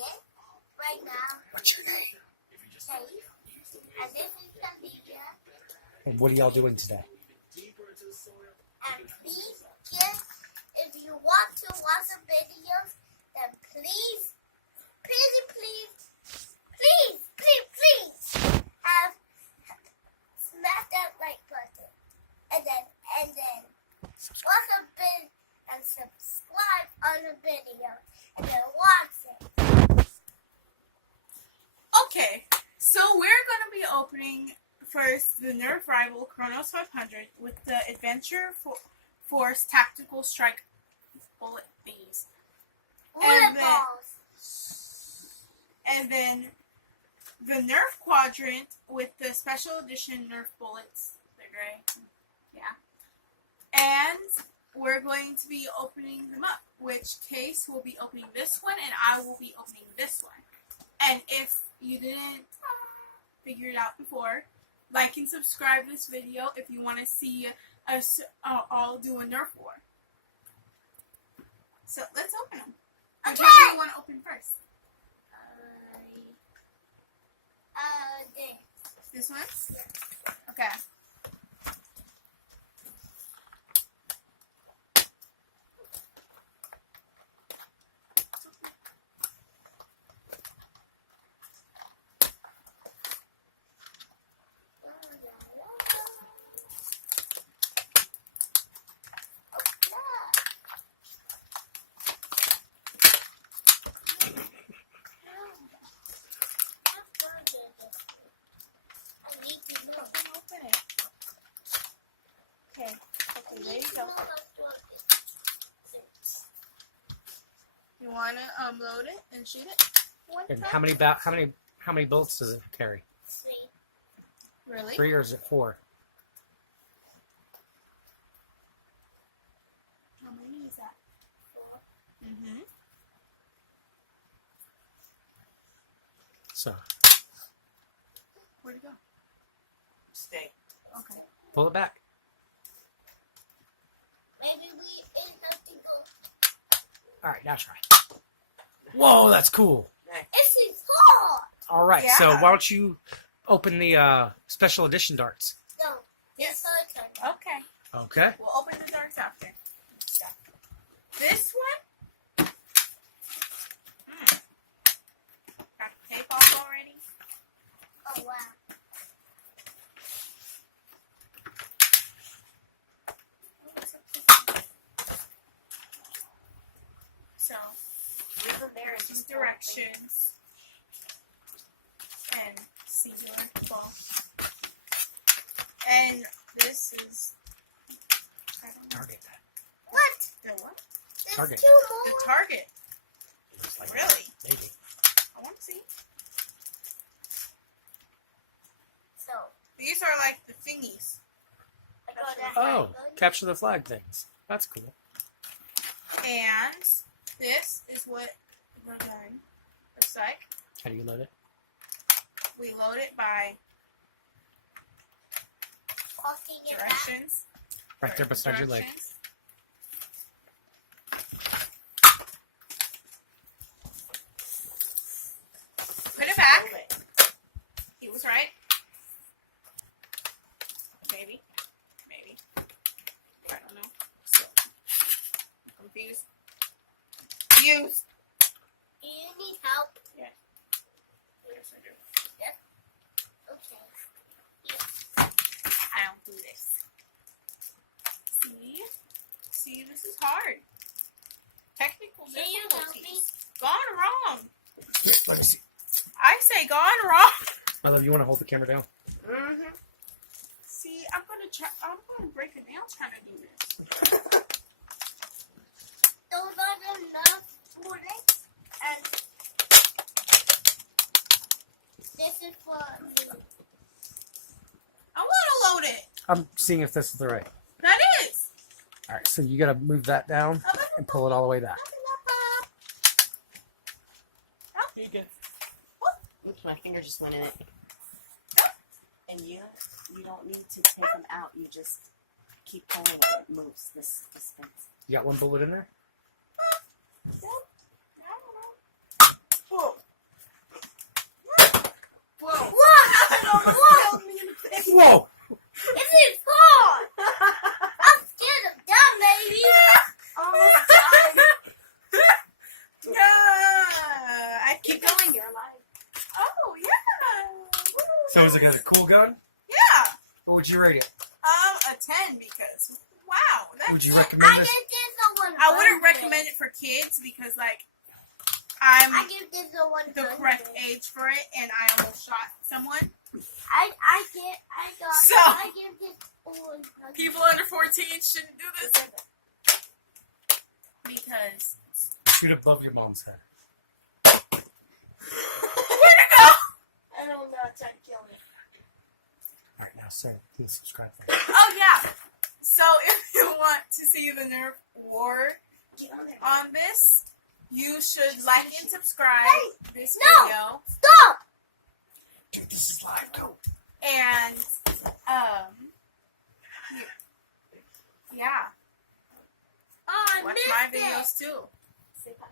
it right now. What's your name? Cace. And this is Khadija. And what are y'all doing today? And please, if you want to watch the videos, then please smash that like button. And then watch a bit and subscribe on the video. And then watch it. Okay, so we're going to be opening first the Nerf Rival Chronos 500 with the Adventure Force Tactical Strike bullet thingies. Bullet balls. And then the Nerf Quadrant with the special edition Nerf bullets. They're gray. Yeah. And we're going to be opening them up, which Cace will be opening this one and I will be opening this one. And if you didn't figure it out before, like and subscribe this video if you want to see us all do a Nerf war. So let's open them. Which one do you want to open first? This one? Okay. Okay, there you go. You want to load it and shoot it? And how many bullets does it carry? 3. Really? 3 or is it 4? How many is that? 4. Mm-hmm. So, Where'd it go? Stay. Okay. pull it back. Maybe we have to go. Alright, now try. Whoa, that's cool. This is hard. Alright, Yeah. so why don't you open the special edition darts? No. Yes. It's our turn. Okay. Okay. We'll open the darts after. This one? Got the tape off already? Oh, wow. So, these directions and singular ball. And this is Target that. What? the what? There's Target. 2 more. The target. Looks like Really? Maybe. I want to see. So, These are like the thingies. I got that Oh, handgun. capture the flag things. That's cool. And this is what the gun looks like. How do you load it? We load it by Poking it back. directions. Right there beside your leg. Directions. Put it back. He was right. Maybe. Maybe. I don't know. So, I'm confused. Confused. Do you need help? Yes, I do. Okay. I don't do this. See? See, this is hard. Technical Can you help me? difficulties. Gone wrong. Let me see. I say gone wrong. My love, you want to hold the camera down? Mm-hmm. See, I'm gonna break a nail trying to do this. Those are the nerf bullets. And this is for me. I wanna load it. I'm seeing if this is the right. That is. Alright, so you gotta move that down and pull it all the way back. Here you go. Oops, my finger just went in it. And you don't need to take them out. You just keep pulling it. It moves. This thing. You got one bullet in there? I don't know. Oh. So is it got a cool gun? Yeah. What would you rate it? A 10 because wow. That's Would you it. recommend I this? give this a 100. I wouldn't recommend it for kids because like I'm I give this a 100. the correct age for it, and I almost shot someone. I give this a 100. People under 14 shouldn't do this because. Shoot above your mom's head. Where'd it go? I don't know. Try to kill me. All right, now, sir, please subscribe. Oh yeah. So if you want to see the Nerf war Get on there. on this, you should like and subscribe this no. video. Stop! Dude, this is live, though. And yeah, Oh, I watch missed my it. videos too. Say bye.